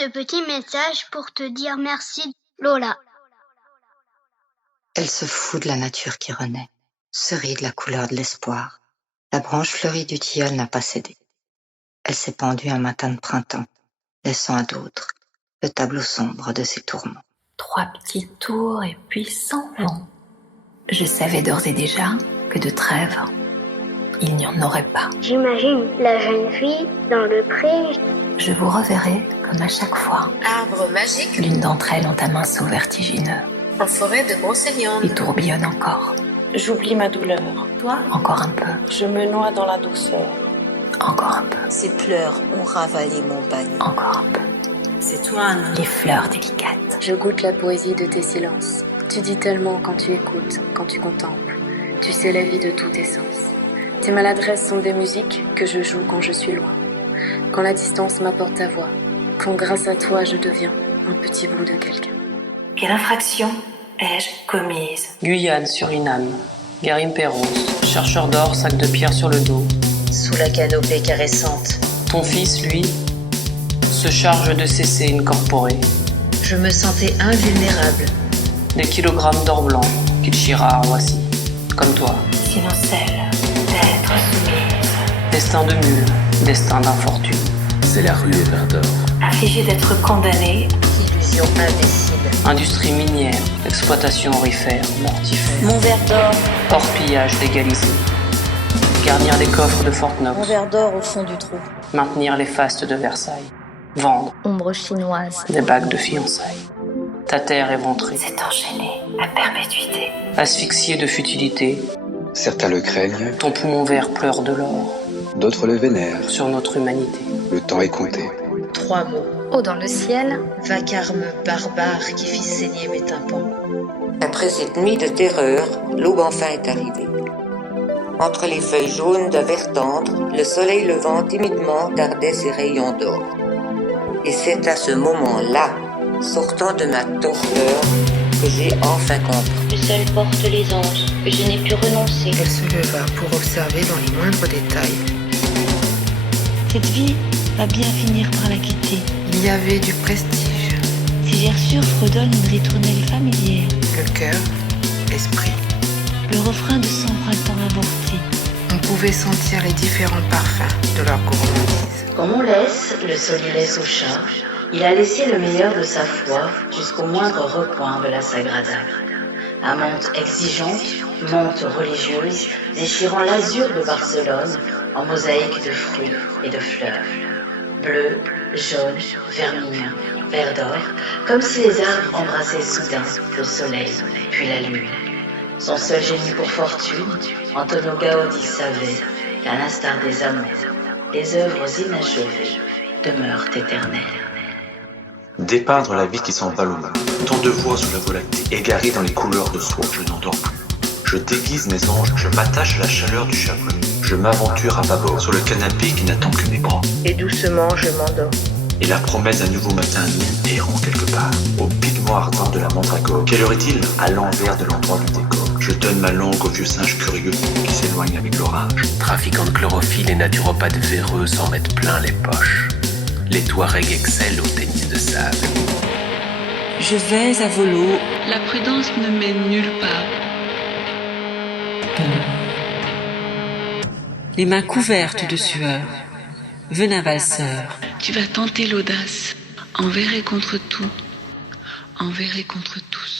ce petit message pour te dire merci, Lola. Elle se fout de la nature qui renaît, se rit de la couleur de l'espoir. La branche fleurie du tilleul n'a pas cédé. Elle s'est pendue un matin de printemps, laissant à d'autres le tableau sombre de ses tourments. 3 petits tours et puis s'en vont. Je savais d'ores et déjà que de trêve, il n'y en aurait pas. J'imagine la jeune fille dans le pré. Je vous reverrai comme à chaque fois. Arbre magique. L'une d'entre elles ont un minceau vertigineux. En forêt de Brocéliande. Il tourbillonne encore. J'oublie ma douleur. Toi, encore un peu. Je me noie dans la douceur. Encore un peu. Ses pleurs ont ravalé mon bagne. Encore un peu. C'est toi, Anna. Les fleurs délicates. Je goûte la poésie de tes silences. Tu dis tellement quand tu écoutes, quand tu contemples. Tu sais la vie de tous tes sens. Tes maladresses sont des musiques que je joue quand je suis loin. Quand la distance m'apporte ta voix. Quand grâce à toi je deviens un petit bout de quelqu'un. Quelle infraction ai-je commise? Guyane, Suriname. Garim Perros, chercheur d'or, sac de pierre sur le dos. Sous la canopée caressante. Ton fils, lui, se charge de cesser incorporé. Je me sentais invulnérable. Des kilogrammes d'or blanc, qu'il chira à Roissy, comme toi. Sinon celle d'être soumise. Destin de mule, destin d'infortune. C'est la rue des Verdors. Affligée d'être condamnée. Illusion imbécile. Industrie minière, exploitation aurifère, mortifère. Mon verre d'or. Hors pillage légalisé. Garnir les coffres de Fort Mon Knox. verre d'or au fond du trou. Maintenir les fastes de Versailles. Vendre Ombre chinoise. des bagues de fiançailles. Ta terre éventrée. C'est enchaîné à perpétuité. Asphyxié de futilité. Certains le craignent, Ton poumon vert pleure de l'or. d'autres le vénèrent. Sur notre humanité. Le temps est compté. 3 mots. Haut dans le ciel. Vacarme barbare qui fit saigner mes tympans. Après cette nuit de terreur, l'aube enfin est arrivée. Entre les feuilles jaunes d'un vert tendre, le soleil levant timidement dardait ses rayons d'or. Et c'est à ce moment-là, sortant de ma torpeur, que j'ai enfin compris. Le seul porte les anges, que je n'ai pu renoncer. Elle se leva pour observer dans les moindres détails. Cette vie va bien finir par la quitter. Il y avait du prestige, Ces gerçures fredonnent une ritournelle familière. le cœur, l'esprit. Le refrain de 100 printemps avortés. On pouvait sentir les différents parfums de leur gourmandise. Comme on laisse le soliloque au chat, il a laissé le meilleur de sa foi jusqu'au moindre recoin de la Sagrada. Amante exigeante, monte religieuse, déchirant l'azur de Barcelone en mosaïque de fruits et de fleurs. Bleu, jaune, vermillon, vert d'or, comme si les arbres embrassaient soudain le soleil, puis la lune. Son seul génie pour fortune, Antonio Gaudí savait qu'à l'instar des amours, les œuvres inachevées demeurent éternelles. Dépeindre la vie qui s'envole au mains. Tant de voix sous la voie lactée, égarées dans les couleurs de soie. Je n'endors plus. Je déguise mes anges, je m'attache à la chaleur du chapeau. Je m'aventure à bâbord sur le canapé qui n'attend que mes bras. Et doucement je m'endors. Et la promesse d'un nouveau matin nu errant quelque part, au pigment ardent de la mandragore. Quelle heure est-il? À l'envers de l'endroit du décor. Je donne ma langue au vieux singe curieux qui s'éloigne avec l'orage. Trafiquants de chlorophylle et naturopathes véreux s'en mettent plein les poches. Les Touaregs excellent au tennis de sable. Je vais à volo. La prudence ne mène nulle part. Les mains couvertes de sueur. Venin valseur. Tu vas tenter l'audace, envers et contre tout, envers et contre tous.